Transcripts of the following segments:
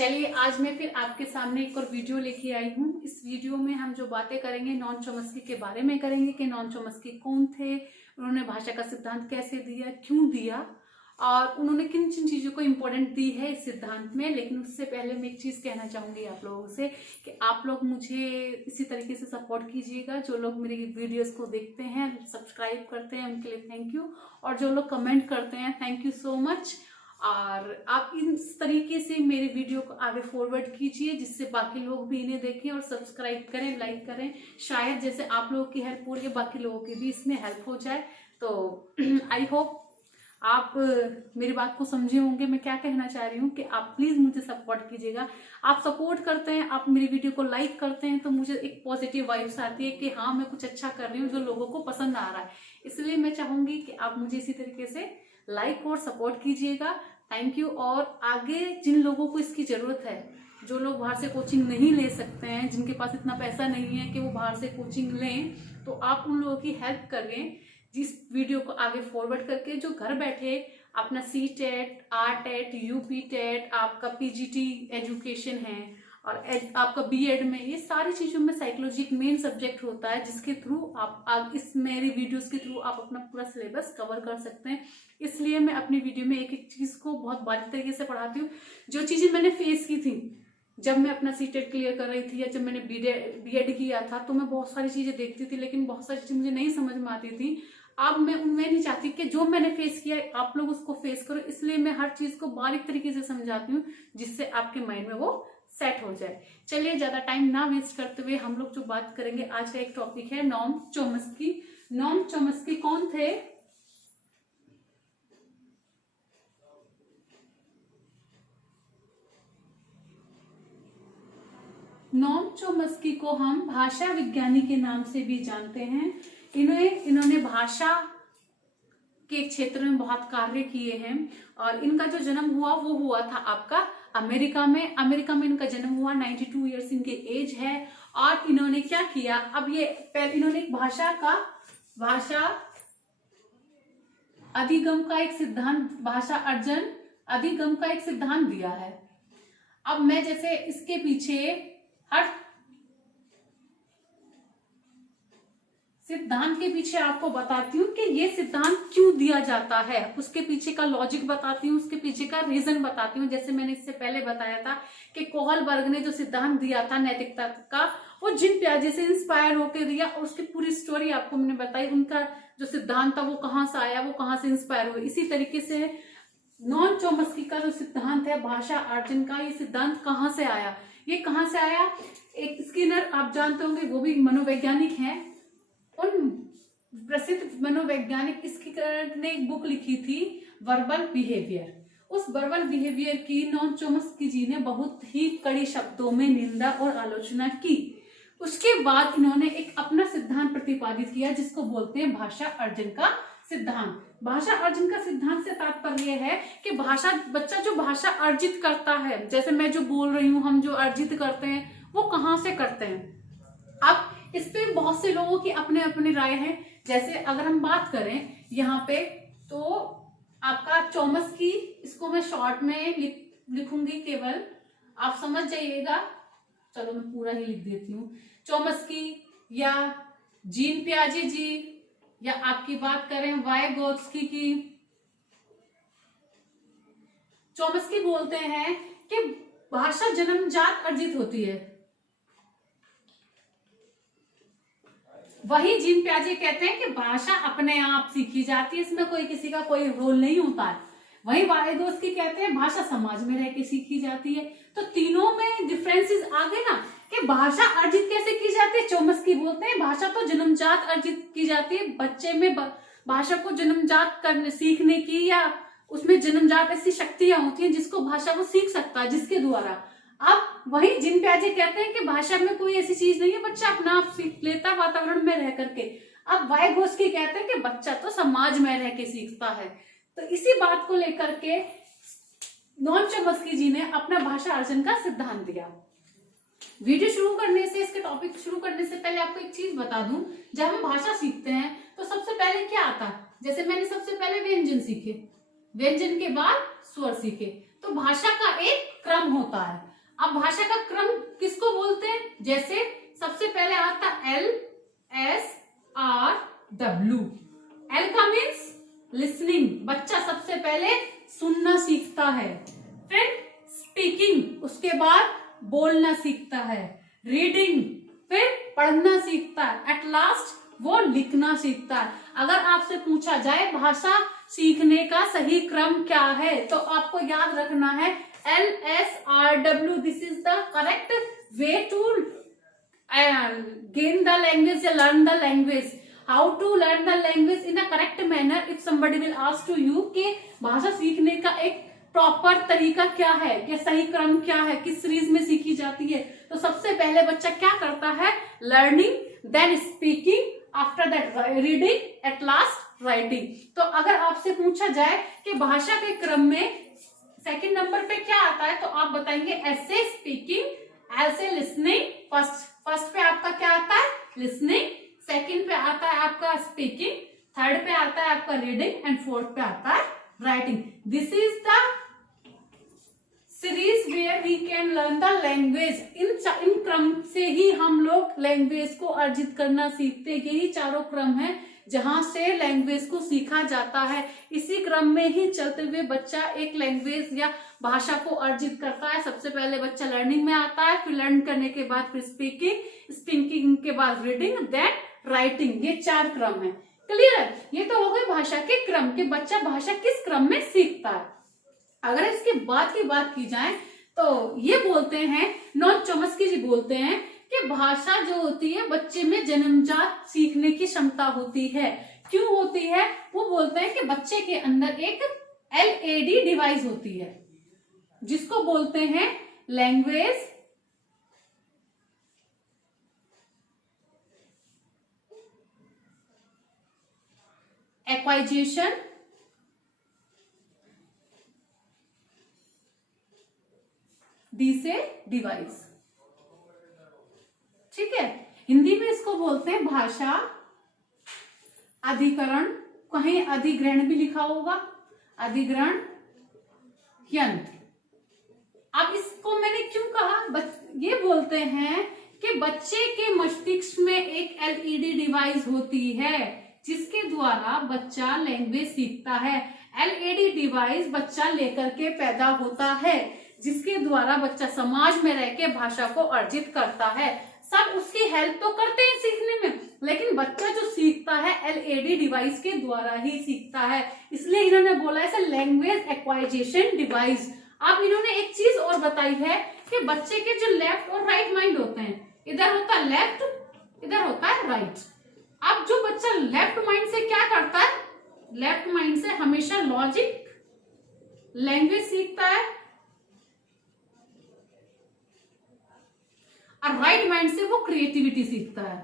चलिए आज मैं फिर आपके सामने एक और वीडियो लेके आई हूँ। इस वीडियो में हम जो बातें करेंगे नॉन चॉम्स्की के बारे में करेंगे कि नॉन चॉम्स्की कौन थे, उन्होंने भाषा का सिद्धांत कैसे दिया, क्यों दिया और उन्होंने किन किन चीजों को इम्पोर्टेंट दी है इस सिद्धांत में। लेकिन उससे पहले मैं एक चीज कहना चाहूंगी आप लोगों से कि आप लोग मुझे इसी तरीके से सपोर्ट कीजिएगा। जो लोग मेरी वीडियोस को देखते हैं, सब्सक्राइब करते हैं, उनके लिए थैंक यू। और जो लोग कमेंट करते हैं, थैंक यू सो मच। और आप इस तरीके से मेरे वीडियो को आगे फॉरवर्ड कीजिए जिससे बाकी लोग भी इन्हें देखें और सब्सक्राइब करें, लाइक करें। शायद जैसे आप लोगों की हेल्प हो रही है बाकी लोगों की भी इसमें हेल्प हो जाए। तो आई होप आप मेरी बात को समझे होंगे मैं क्या कहना चाह रही हूँ कि आप प्लीज मुझे सपोर्ट कीजिएगा। आप सपोर्ट करते हैं, आप मेरी वीडियो को लाइक करते हैं तो मुझे एक पॉजिटिव वाइब्स आती है कि हाँ मैं कुछ अच्छा कर रही हूँ जो लोगों को पसंद आ रहा है। इसलिए मैं चाहूंगी कि आप मुझे इसी तरीके से लाइक और सपोर्ट कीजिएगा। Thank you. और आगे जिन लोगों को इसकी जरूरत है, जो लोग बाहर से कोचिंग नहीं ले सकते हैं, जिनके पास इतना पैसा नहीं है कि वो बाहर से कोचिंग लें, तो आप उन लोगों की हेल्प करें जिस वीडियो को आगे फॉरवर्ड करके जो घर बैठे अपना सी-टेट, आर-टेट, यूपी-टेट, आपका पीजीटी एजुकेशन है और आपका बीएड में ये सारी चीजों में साइकोलॉजी एक मेन सब्जेक्ट होता है जिसके थ्रू आप इस मेरी वीडियोस के थ्रू आप अपना पूरा सिलेबस कवर कर सकते हैं। इसलिए मैं अपनी वीडियो में एक एक चीज को बहुत बारीक तरीके से पढ़ाती हूँ। जो चीजें मैंने फेस की थी जब मैं अपना सी-टेट क्लियर कर रही थी या जब मैंने बीएड किया था तो मैं बहुत सारी चीजें देखती थी लेकिन बहुत सारी चीजें मुझे नहीं समझ में आती थी। अब मैं उनमें नहीं चाहती कि जो मैंने फेस किया है आप लोग उसको फेस करो, इसलिए मैं हर चीज को बारीक तरीके से समझाती हूँ जिससे आपके माइंड में वो सेट हो जाए। चलिए ज्यादा टाइम ना वेस्ट करते हुए हम लोग जो बात करेंगे आज का एक टॉपिक है नॉम चॉम्स्की। नॉम चॉम्स्की कौन थे? नॉम चॉम्स्की को हम भाषा विज्ञानी के नाम से भी जानते हैं। इन्होंने भाषा के क्षेत्र में बहुत कार्य किए हैं और इनका जो जन्म हुआ वो हुआ था आपका अमेरिका में। अमेरिका में इनका जन्म हुआ, 92 ईयर्स इनके एज है। और इन्होंने क्या किया, अब ये इन्होंने एक भाषा अधिगम का एक सिद्धांत, भाषा अर्जन अधिगम का एक सिद्धांत दिया है। अब मैं जैसे इसके पीछे हर सिद्धांत के पीछे आपको बताती हूँ कि ये सिद्धांत क्यों दिया जाता है, उसके पीछे का लॉजिक बताती हूँ, उसके पीछे का रीजन बताती हूँ। जैसे मैंने इससे पहले बताया था कि कोहलबर्ग ने जो सिद्धांत दिया था नैतिकता का, वो जिन प्याजे से इंस्पायर होकर दिया और उसकी पूरी स्टोरी आपको मैंने बताई। उनका जो सिद्धांत था वो कहाँ से आया, वो कहाँ से इंस्पायर हुआ। इसी तरीके से नॉन चॉम्स्की का जो सिद्धांत है भाषा अर्जन का, ये सिद्धांत कहाँ से आया, ये कहाँ से आया? एक स्किनर आप जानते होंगे, वो भी मनोवैज्ञानिक हैं। उन प्रसिद्ध मनोवैज्ञानिक स्किनर ने एक बुक लिखी थी वर्बल बिहेवियर। उस वर्बल बिहेवियर की नॉन चॉम्स्की जी ने बहुत ही कड़ी शब्दों में निंदा और आलोचना की। उसके बाद इन्होंने एक अपना सिद्धांत प्रतिपादित किया जिसको बोलते हैं भाषा अर्जन का सिद्धांत। भाषा अर्जन का सिद्धांत से तात्पर्य है कि बच्चा जो भाषा अर्जित करता है, जैसे मैं जो बोल रही हूँ, हम जो अर्जित करते हैं वो कहाँ से करते हैं। अब इस पे बहुत से लोगों की अपने अपनी राय है। जैसे अगर हम बात करें यहाँ पे तो आपका चॉम्स्की, इसको मैं शॉर्ट में लिखूंगी, केवल आप समझ जाइएगा। चलो मैं पूरा ही लिख देती हूँ। चॉम्स्की या जीन पियाजे जी, या आपकी बात करें वाइगोत्स्की की, चॉम्स्की बोलते हैं कि भाषा जन्मजात अर्जित होती है। वही जीन पियाजे कहते हैं कि भाषा अपने आप सीखी जाती है, इसमें कोई किसी का कोई रोल नहीं होता है। वही वाइगोत्स्की कहते हैं भाषा समाज में रह के सीखी जाती है। तो तीनों में डिफरेंसेस आ गए ना कि भाषा अर्जित कैसे की जाती है। चॉम्स्की बोलते हैं भाषा तो जन्मजात अर्जित की जाती है, बच्चे में भाषा को जन्मजात करने सीखने की, या उसमें जन्मजात ऐसी शक्तियां होती हैं जिसको भाषा वो सीख सकता है, जिसके द्वारा। अब वही जिन पियाजे कहते हैं कि भाषा में कोई ऐसी चीज नहीं है, बच्चा अपना आप सीख लेता वातावरण में रह करके। अब वाइगोत्स्की कहते हैं कि बच्चा तो समाज में रह के सीखता है। तो इसी बात को लेकर के नॉन चॉम्स्की जी ने अपना भाषा अर्जन का सिद्धांत दिया। वीडियो शुरू करने से, इसके टॉपिक शुरू करने से पहले आपको एक चीज बता दूं, जब हम भाषा सीखते हैं तो सबसे पहले क्या आता है? जैसे मैंने सबसे पहले व्यंजन सीखे, व्यंजन के बाद स्वर सीखे, तो भाषा का एक क्रम क्रम होता है। अब भाषा का क्रम किसको बोलते हैं? जैसे सबसे पहले आता LSRW। एल का मीन्स लिसनिंग, बच्चा सबसे पहले सुनना सीखता है। फिर स्पीकिंग, उसके बाद बोलना सीखता है। रीडिंग, फिर पढ़ना सीखता है। एट लास्ट वो लिखना सीखता है। अगर आपसे पूछा जाए भाषा सीखने का सही क्रम क्या है, तो आपको याद रखना है LSRW। This is the correct way to gain the language या learn the language. How to learn the language in a correct manner? If somebody will ask to you कि भाषा सीखने का एक प्रॉपर तरीका क्या है, या सही क्रम क्या है, किस सीरीज में सीखी जाती है, तो सबसे पहले बच्चा क्या करता है? Learning, then speaking, after that reading, at last writing. तो अगर आपसे पूछा जाए कि भाषा के क्रम में सेकंड नंबर पे क्या आता है, तो आप बताएंगे ऐसे स्पीकिंग, ऐसे लिसनिंग। फर्स्ट पे आपका क्या आता है? लिसनिंग। सेकंड पे आता है आपका स्पीकिंग, थर्ड पे आता है आपका रीडिंग, एंड फोर्थ पे आता है writing. This is the series where we can learn the language. इन क्रम से ही हम लोग लैंग्वेज को अर्जित करना सीखते हैं। यही चारों क्रम है जहां से लैंग्वेज को सीखा जाता है। इसी क्रम में ही चलते हुए बच्चा एक लैंग्वेज या भाषा को अर्जित करता है। सबसे पहले बच्चा लर्निंग में आता है, फिर लर्न करने के बाद फिर स्पीकिंग के बाद रीडिंग, देन राइटिंग। ये 4 क्रम है। क्लियर है? ये तो हो गई भाषा के क्रम कि बच्चा भाषा किस क्रम में सीखता है। अगर इसके बाद की बात की जाए तो ये बोलते हैं, नॉन चॉम्स्की जी बोलते हैं कि भाषा जो होती है बच्चे में जन्मजात सीखने की क्षमता होती है। क्यों होती है? वो बोलते हैं कि बच्चे के अंदर एक LAD डिवाइस होती है, जिसको बोलते हैं लैंग्वेज एक्वाइजेशन डिवाइस। ठीक है, हिंदी में इसको बोलते हैं भाषा अधिकरण, कहीं अधिग्रहण भी लिखा होगा, अधिग्रहण यंत्र। अब इसको मैंने क्यों कहा? ये बोलते हैं कि बच्चे के मस्तिष्क में एक LED डिवाइस होती है जिसके द्वारा बच्चा लैंग्वेज सीखता है। LED डिवाइस बच्चा लेकर के पैदा होता है, जिसके द्वारा बच्चा समाज में रह के भाषा को अर्जित करता है। सब उसकी हेल्प तो करते हैं सीखने में, लेकिन बच्चा जो सीखता है LED डिवाइस के द्वारा ही सीखता है। इसलिए इन्होंने बोला है लैंग्वेज एक्वाइजेशन डिवाइस। अब इन्होंने एक चीज और बताई है कि बच्चे के जो लेफ्ट और राइट माइंड होते हैं, इधर होता है लेफ्ट, इधर होता है राइट। अब जो बच्चा लेफ्ट माइंड से क्या करता है? लेफ्ट माइंड से हमेशा लॉजिक, लैंग्वेज सीखता है, और राइट माइंड से वो क्रिएटिविटी सीखता है।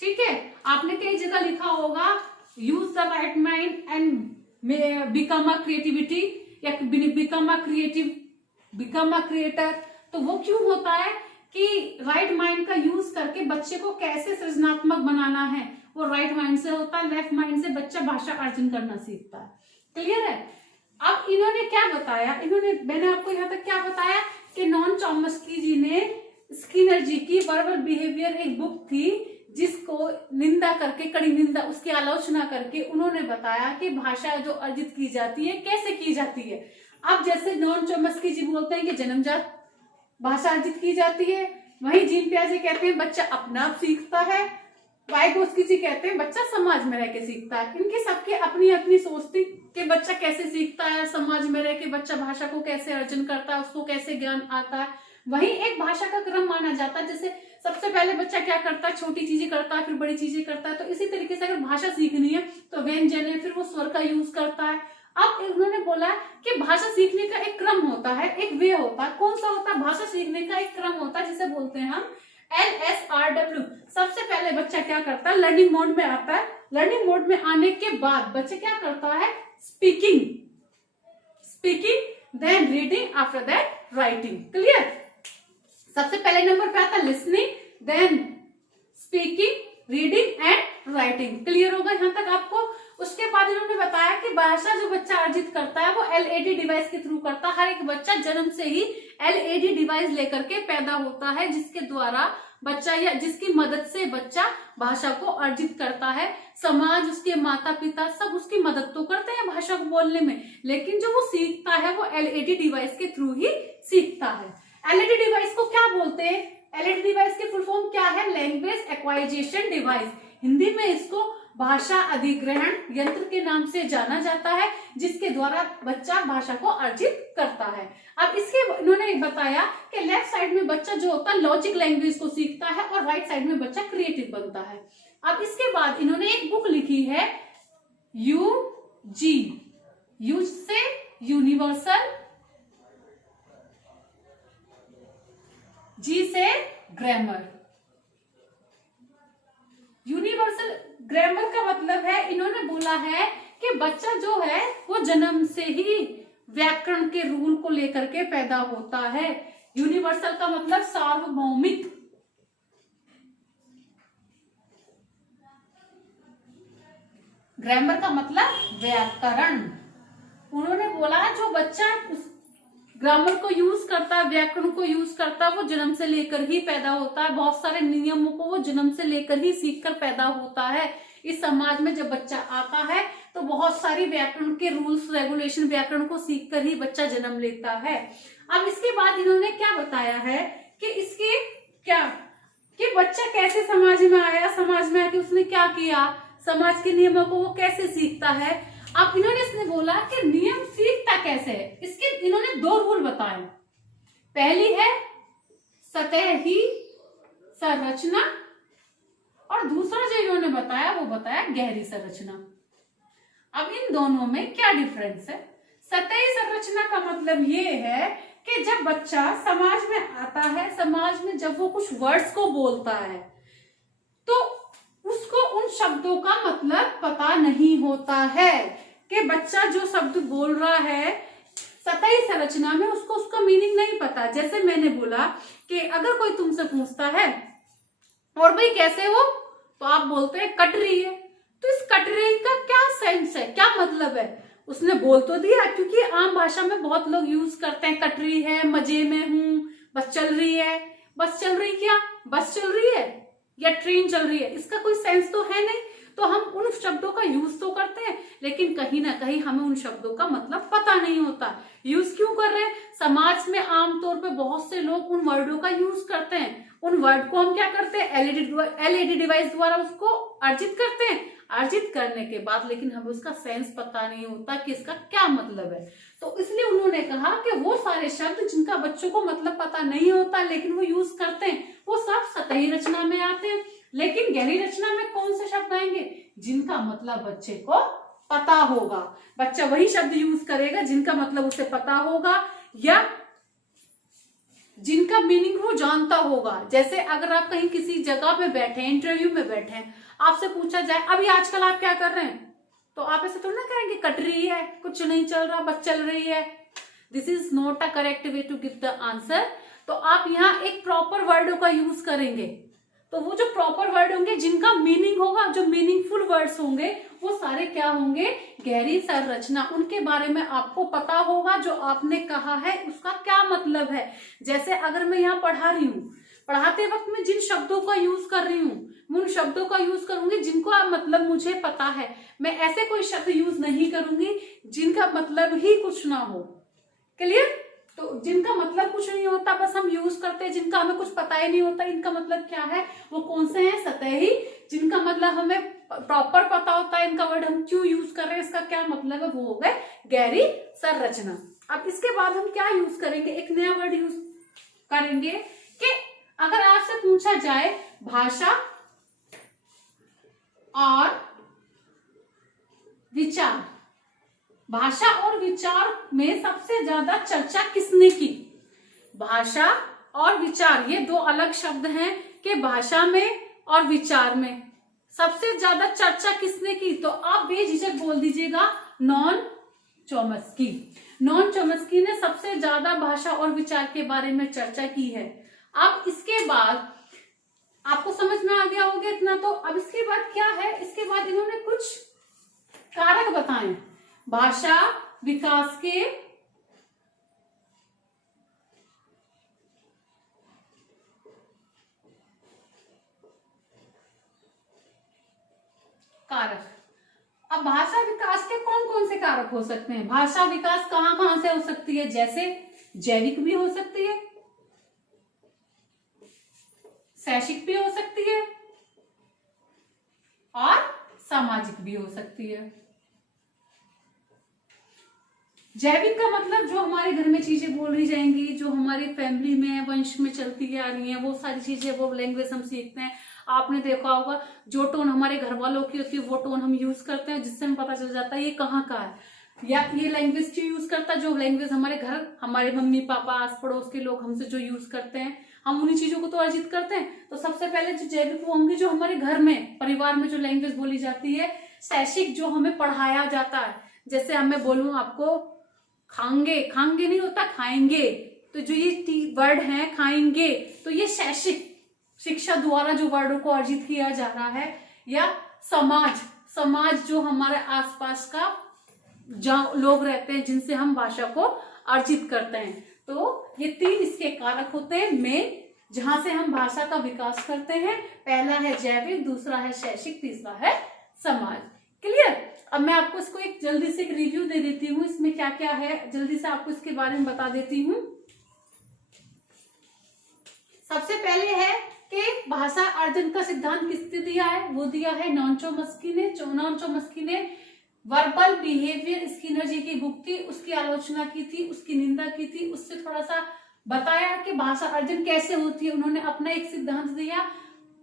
ठीक है, आपने कई जगह लिखा होगा use the right mind and become a creativity या बिकम अ क्रिएटर। तो वो क्यों होता है कि राइट माइंड का यूज करके बच्चे को कैसे सृजनात्मक बनाना है, वो राइट माइंड से होता है। लेफ्ट माइंड से बच्चा भाषा अर्जन करना सीखता है। क्लियर है? अब इन्होंने क्या बताया, मैंने आपको यहाँ तक क्या बताया कि नॉन चॉम्स्की जी ने स्किनर जी की वर्बल बिहेवियर एक बुक थी, जिसको निंदा करके, कड़ी निंदा, उसकी आलोचना करके उन्होंने बताया कि भाषा जो अर्जित की जाती है कैसे की जाती है। अब जैसे नॉन चॉम्स्की जी बोलते हैं कि जन्मजात भाषा अर्जित की जाती है, वहीं जीन पियाजे कहते हैं बच्चा अपना आप सीखता है, वाइगोस्की जी कहते हैं बच्चा समाज में रह के सीखता है। इनके सबके अपनी अपनी सोच थी कि बच्चा कैसे सीखता है, समाज में रह के बच्चा भाषा को कैसे अर्जन करता है, उसको कैसे ज्ञान आता है। वही एक भाषा का क्रम माना जाता है। जैसे सबसे पहले बच्चा क्या करता है? छोटी चीजें करता है, फिर बड़ी चीजें करता है। तो इसी तरीके से अगर भाषा सीखनी है तो व्यंजन है, फिर वो स्वर का यूज करता है। अब उन्होंने बोला कि भाषा सीखने का एक क्रम होता है, एक वे होता है। कौन सा होता है? भाषा सीखने का एक क्रम होता है जिसे बोलते हैं हम LSRW। सबसे पहले बच्चा क्या करता है? लर्निंग मोड में आता है। लर्निंग मोड में आने के बाद बच्चा क्या करता है? Speaking, then reading, after that writing. Clear? सबसे पहले नंबर पे आता है listening, then speaking, reading and writing. Clear होगा यहाँ तक आपको। उसके बाद इन्होंने बताया कि भाषा जो बच्चा अर्जित करता है वो एलईडी डिवाइस के थ्रू करता है। हर एक बच्चा जन्म से ही एलईडी डिवाइस लेकर के पैदा होता है, जिसके द्वारा बच्चा या जिसकी मदद से बच्चा भाषा को अर्जित करता है। समाज, उसके माता पिता सब उसकी मदद तो करते हैं भाषा को बोलने में, लेकिन जो वो सीखता है वो एलईडी डिवाइस के थ्रू ही सीखता है। एलईडी डिवाइस को क्या बोलते हैं? एलईडी डिवाइस की फुल फॉर्म क्या है? Language acquisition device. हिंदी में इसको भाषा अधिग्रहण यंत्र के नाम से जाना जाता है, जिसके द्वारा बच्चा भाषा को अर्जित करता है। अब इसके इन्होंने बताया कि लेफ्ट साइड में बच्चा जो होता है लॉजिक लैंग्वेज को सीखता है और राइट साइड में बच्चा क्रिएटिव बनता है। अब इसके बाद इन्होंने एक बुक लिखी है यूजी, यूज से यूनिवर्सल, जी से ग्रामर। यूनिवर्सल ग्रामर का मतलब है, इन्होंने बोला है कि बच्चा जो है वो जन्म से ही व्याकरण के रूल को लेकर के पैदा होता है। यूनिवर्सल का मतलब सार्वभौमिक, ग्रामर का मतलब व्याकरण। उन्होंने बोला जो बच्चा ग्रामर को यूज करता है, व्याकरण को यूज करता है, वो जन्म से लेकर ही पैदा होता है। बहुत सारे नियमों को वो जन्म से लेकर ही सीखकर पैदा होता है। इस समाज में जब बच्चा आता है तो बहुत सारी व्याकरण के रूल्स रेगुलेशन, व्याकरण को सीखकर ही बच्चा जन्म लेता है। अब इसके बाद इन्होंने क्या बताया है कि इसके क्या कि बच्चा कैसे समाज में आया, समाज में आके उसने क्या किया, समाज के नियमों को वो कैसे सीखता है। अब इन्होंने इसने बोला कि नियम सीखता कैसे है, इसके इन्होंने 2 रूल बताए। पहली है सतही संरचना और दूसरा जो इन्होंने बताया वो बताया गहरी संरचना। अब इन दोनों में क्या डिफरेंस है? सतही संरचना का मतलब ये है कि जब बच्चा समाज में आता है, समाज में जब वो कुछ वर्ड्स को बोलता है तो उसको उन शब्दों का मतलब पता नहीं होता है कि बच्चा जो शब्द बोल रहा है सतही संरचना में उसको उसका मीनिंग नहीं पता। जैसे मैंने बोला कि अगर कोई तुमसे पूछता है और भाई कैसे हो, तो आप बोलते हैं कट रही है। तो इस कट रही का क्या सेंस है, क्या मतलब है? उसने बोल तो दिया, क्योंकि आम भाषा में बहुत लोग यूज करते हैं कट रही है, मजे में हूं, बस चल रही है। बस चल रही क्या? बस चल रही है या ट्रेन चल रही है, इसका कोई सेंस तो है नहीं। तो हम उन शब्दों का यूज तो करते हैं, लेकिन कहीं ना कहीं हमें उन शब्दों का मतलब पता नहीं होता। यूज क्यों कर रहे हैं? समाज में आमतौर पे बहुत से लोग उन वर्डों का यूज करते हैं। उन वर्ड को हम क्या करते हैं? एलईडी डिवाइस द्वारा उसको अर्जित करते हैं। अर्जित करने के बाद लेकिन हमें उसका सेंस पता नहीं होता कि इसका क्या मतलब है। तो इसलिए उन्होंने कहा कि वो सारे शब्द जिनका बच्चों को मतलब पता नहीं होता लेकिन वो यूज करते हैं, वो सब सतही रचना में आते हैं। लेकिन गहरी रचना में कौन से शब्द आएंगे? जिनका मतलब बच्चे को पता होगा। बच्चा वही शब्द यूज करेगा जिनका मतलब उसे पता होगा या जिनका मीनिंग वो जानता होगा। जैसे अगर आप कहीं किसी जगह पे बैठे हैं, इंटरव्यू में बैठे हैं, आपसे पूछा जाए अभी आजकल आप क्या कर रहे हैं, तो आप ऐसे थोड़ा ना कहेंगे कट रही है, कुछ नहीं चल रहा, बस चल रही है। This is not a correct way to give the answer. तो आप यहाँ एक प्रॉपर वर्डों का यूज करेंगे। तो वो जो प्रॉपर वर्ड होंगे जिनका मीनिंग होगा, जो मीनिंगफुल वर्ड्स होंगे, वो सारे क्या होंगे? गहरी संरचना। उनके बारे में आपको पता होगा, जो आपने कहा है उसका क्या मतलब है। जैसे अगर मैं यहाँ पढ़ा रही हूँ, पढ़ाते वक्त मैं जिन शब्दों का यूज कर रही हूँ उन शब्दों का यूज करूंगी जिनको मतलब मुझे पता है। मैं ऐसे कोई शब्द यूज नहीं करूंगी जिनका मतलब ही कुछ ना हो। क्लियर? तो जिनका मतलब कुछ नहीं होता बस हम यूज करते हैं, जिनका हमें कुछ पता ही नहीं होता इनका मतलब क्या है, वो कौन से हैं? सतही। जिनका मतलब हमें प्रॉपर पता होता है, इनका वर्ड हम क्यों यूज कर रहे हैं, इसका क्या मतलब है, वो हो गए गहरी संरचना। अब इसके बाद हम क्या यूज करेंगे? एक नया वर्ड यूज करेंगे कि अगर आपसे पूछा जाए भाषा और विचार, भाषा और विचार में सबसे ज्यादा चर्चा किसने की? भाषा और विचार ये 2 अलग शब्द हैं कि भाषा में और विचार में सबसे ज्यादा चर्चा किसने की? तो आप बेझिझक बोल दीजिएगा नॉन चॉम्स्की। नॉन चॉम्स्की ने सबसे ज्यादा भाषा और विचार के बारे में चर्चा की है। अब इसके बाद आपको समझ में आ गया होगा इतना तो। अब इसके बाद क्या है, इसके बाद इन्होंने कुछ कारक बताए भाषा विकास के। कारक, अब भाषा विकास के कौन कौन से कारक हो सकते हैं? भाषा विकास कहां कहां से हो सकती है? जैसे जैविक भी हो सकती है, शैक्षिक भी हो सकती है और सामाजिक भी हो सकती है। जैविक का मतलब जो हमारे घर में चीजें बोली जाएंगी, जो हमारी फैमिली में वंश में चलती आ रही है, वो सारी चीजें, वो लैंग्वेज हम सीखते हैं। आपने देखा होगा जो टोन हमारे घर वालों की होती है वो टोन हम यूज करते हैं, जिससे हमें पता चल जाता है ये कहाँ का है, या ये लैंग्वेज क्यों यूज करता है। जो लैंग्वेज हमारे घर, हमारे मम्मी पापा, आस पड़ोस के लोग हमसे जो यूज करते हैं, हम उन्हीं चीजों को तो अर्जित करते हैं। तो सबसे पहले जो जैविक वो होंगे जो हमारे घर में, परिवार में जो लैंग्वेज बोली जाती है। शैक्षिक जो हमें पढ़ाया जाता है, जैसे हमें बोलूं आपको खाएंगे, खाएंगे नहीं होता खाएंगे, तो जो ये वर्ड है खाएंगे, तो ये शैक्षिक शिक्षा द्वारा जो वर्डों को अर्जित किया जा रहा है। या समाज, समाज जो हमारे आसपास का जहाँ लोग रहते हैं जिनसे हम भाषा को अर्जित करते हैं। तो ये तीन इसके कारक होते हैं मेन, जहां से हम भाषा का विकास करते हैं। पहला है जैविक, दूसरा है शैक्षिक, तीसरा है समाज। क्लियर? अब मैं आपको इसको एक जल्दी से एक रिव्यू दे देती हूँ, इसमें क्या क्या है जल्दी से आपको इसके बारे में बता देती हूँ। सबसे पहले है कि भाषा अर्जन का सिद्धांत किसने दिया है? वो दिया है नॉन चोम्स्की ने। नॉन चोम्स्की ने वर्बल बिहेवियर स्किनर जी की बुक थी, उसकी आलोचना की थी, उसकी निंदा की थी, उससे थोड़ा सा बताया कि भाषा अर्जन कैसे होती है। उन्होंने अपना एक सिद्धांत दिया।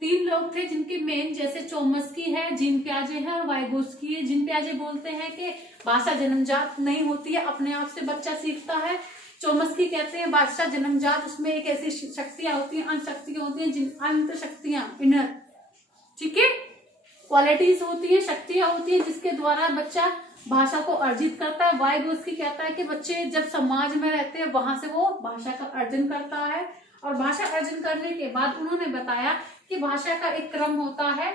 तीन लोग थे जिनके मेन, जैसे चोम्स्की है, जीन प्याजे है और वाइगोत्स्की है। जीन प्याजे बोलते हैं कि भाषा जन्मजात नहीं होती है, अपने आप से बच्चा सीखता है। चोम्स्की कहते हैं भाषा जन्मजात, उसमें एक ऐसी शक्तियां होती हैं, शक्तियां होती हैं, जिन अंत शक्तियां, इनर, ठीक है, क्वालिटीज होती है, शक्तियां होती है, जिसके द्वारा बच्चा भाषा को अर्जित करता है। वाइगोत्स्की कहता है कि बच्चे जब समाज में रहते हैं वहां से वो भाषा का अर्जन करता है। और भाषा अर्जन करने के बाद उन्होंने बताया कि भाषा का एक क्रम होता है।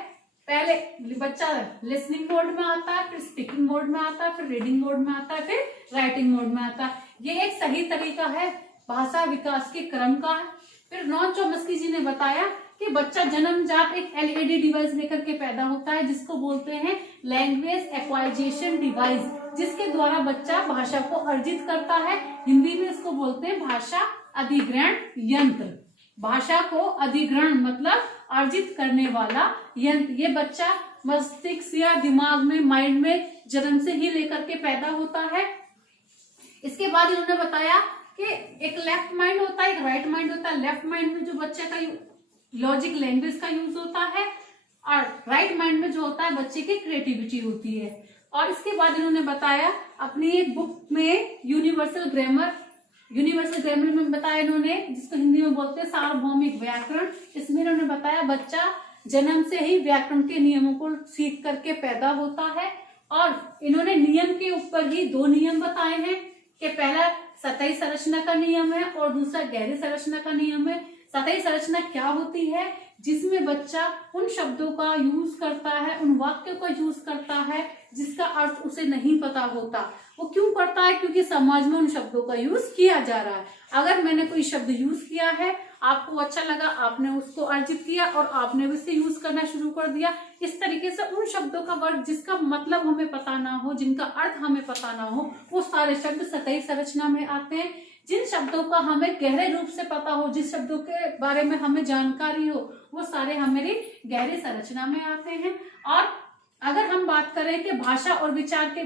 पहले बच्चा लिसनिंग मोड में आता है, फिर स्पीकिंग मोड में आता है, फिर रीडिंग मोड में आता है, फिर राइटिंग मोड में आता है। ये एक सही तरीका है भाषा विकास के क्रम का है। फिर नॉन चोम्स्की जी ने बताया कि बच्चा जन्मजात एक एलईडी डिवाइस लेकर के पैदा होता है, जिसको बोलते हैं लैंग्वेज एक्वाइजेशन डिवाइस, जिसके द्वारा बच्चा भाषा को अर्जित करता है। हिंदी में इसको बोलते हैं भाषा अधिग्रहण यंत्र। भाषा को अधिग्रहण मतलब अर्जित करने वाला यंत्र। ये बच्चा मस्तिष्क या दिमाग में, माइंड में जन्म से ही लेकर के पैदा होता है। इसके बाद इन्होंने बताया कि एक लेफ्ट माइंड होता है, एक राइट माइंड होता है। लेफ्ट माइंड में जो बच्चे का लॉजिक लैंग्वेज का यूज होता है, और राइट माइंड में जो होता है बच्चे की क्रिएटिविटी होती है। और इसके बाद इन्होंने बताया अपनी एक बुक में यूनिवर्सल ग्रामर में बताया इन्होंने, जिसको हिंदी में बोलते हैं सार्वभौमिक व्याकरण। इसमें इन्होंने बताया बच्चा जन्म से ही व्याकरण के नियमों को सीख करके पैदा होता है। और इन्होंने नियम के ऊपर ही दो नियम बताए हैं कि पहला सतही संरचना का नियम है और दूसरा गहरी संरचना का नियम है। सतही संरचना क्या होती है? जिसमें बच्चा उन शब्दों का यूज करता है, उन वाक्यों का यूज करता है जिसका अर्थ उसे नहीं पता होता। वो क्यों करता है? क्योंकि समाज में उन शब्दों का यूज किया जा रहा है। अगर मैंने कोई शब्द यूज किया है, आपको अच्छा लगा, आपने उसको अर्जित किया और आपने उसे यूज करना शुरू कर दिया। इस तरीके से उन शब्दों का वर्ग जिसका मतलब हमें पता ना हो, जिनका अर्थ हमें पता ना हो, वो सारे शब्द सतही संरचना में आते हैं। जिन शब्दों का हमें गहरे रूप से पता हो, जिस शब्दों के बारे में हमें जानकारी हो, वो सारे हमारी गहरी संरचना में आते हैं। और अगर हम बात करें कि भाषा और विचार के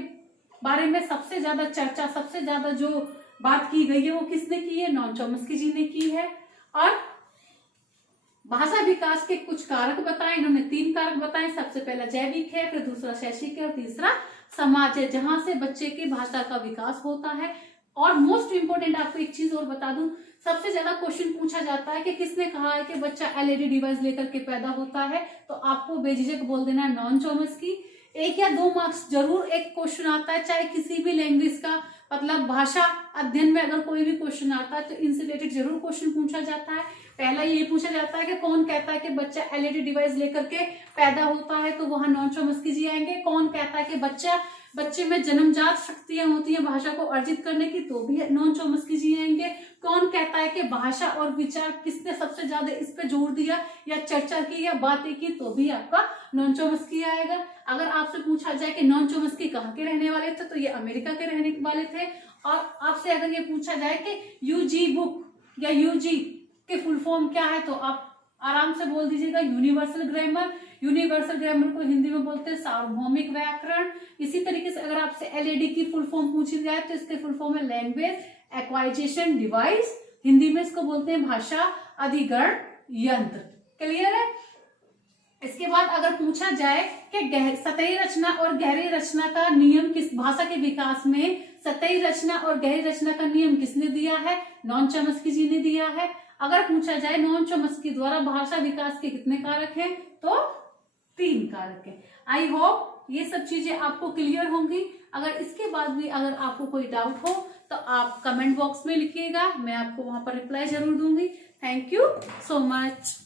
बारे में सबसे ज्यादा चर्चा, सबसे ज्यादा जो बात की गई है वो किसने की है? नॉन चोम्स्की जी ने की है। और भाषा विकास के कुछ कारक बताए इन्होंने, 3 कारक बताए। सबसे पहला जैविक है, फिर दूसरा शैक्षिक है और तीसरा समाज है, जहां से बच्चे की भाषा का विकास होता है। और मोस्ट इंपोर्टेंट आपको एक चीज और बता दूं, सबसे ज्यादा क्वेश्चन पूछा जाता है कि किसने कहा है कि बच्चा एलईडी डिवाइस लेकर के पैदा होता है, तो आपको बेझिझक बोल देना है नॉन चोम्स्की। 1 या 2 मार्क्स जरूर एक क्वेश्चन आता है, चाहे किसी भी लैंग्वेज का मतलब भाषा अध्ययन में अगर कोई भी क्वेश्चन आता है तो इनसे रिलेटेड जरूर क्वेश्चन पूछा जाता है। पहला ये पूछा जाता है कि कौन कहता है कि बच्चा एलईडी डिवाइस लेकर के पैदा होता है, तो वहां नॉन चॉम्स्की जी आएंगे। कौन कहता है कि बच्चे में जन्मजात शक्तियां होती हैं भाषा को अर्जित करने की, तो भी नॉन चॉम्स्की जी आएंगे। कौन कहता है कि भाषा और विचार किसने सबसे ज्यादा इस पे जोर दिया या चर्चा की या बातें की, तो भी आपका नॉन चॉम्स्की आएगा। अगर आपसे पूछा जाए कि नॉन चॉम्स्की कहाँ के रहने वाले थे, तो ये अमेरिका के रहने वाले थे। और आपसे अगर ये पूछा जाए कि यूजी बुक या यूजी के फुल फॉर्म क्या है, तो आप आराम से बोल दीजिएगा यूनिवर्सल ग्रामर। यूनिवर्सल ग्रामर को हिंदी में बोलते हैं सार्वभौमिक व्याकरण। इसी तरीके से अगर आपसे एलईडी की फुल फॉर्म पूछी जाए तो इसके फुल फॉर्म है लैंग्वेज एक्वाइजेशन डिवाइस, हिंदी में इसको बोलते हैं भाषा अधिग्रहण यंत्र। क्लियर है। इसके बाद अगर पूछा जाए कि सतही रचना और गहरी रचना का नियम किस भाषा के विकास में, सतही रचना और गहरी रचना का नियम किसने दिया है, नॉन चॉम्स्की जी ने दिया है। अगर पूछा जाए नॉन चॉम्स्की द्वारा भाषा विकास के कितने कारक हैं, तो 3 कारक हैं। आई होप ये सब चीजें आपको क्लियर होंगी। अगर इसके बाद भी अगर आपको कोई डाउट हो तो आप कमेंट बॉक्स में लिखिएगा, मैं आपको वहां पर रिप्लाई जरूर दूंगी। Thank you so much.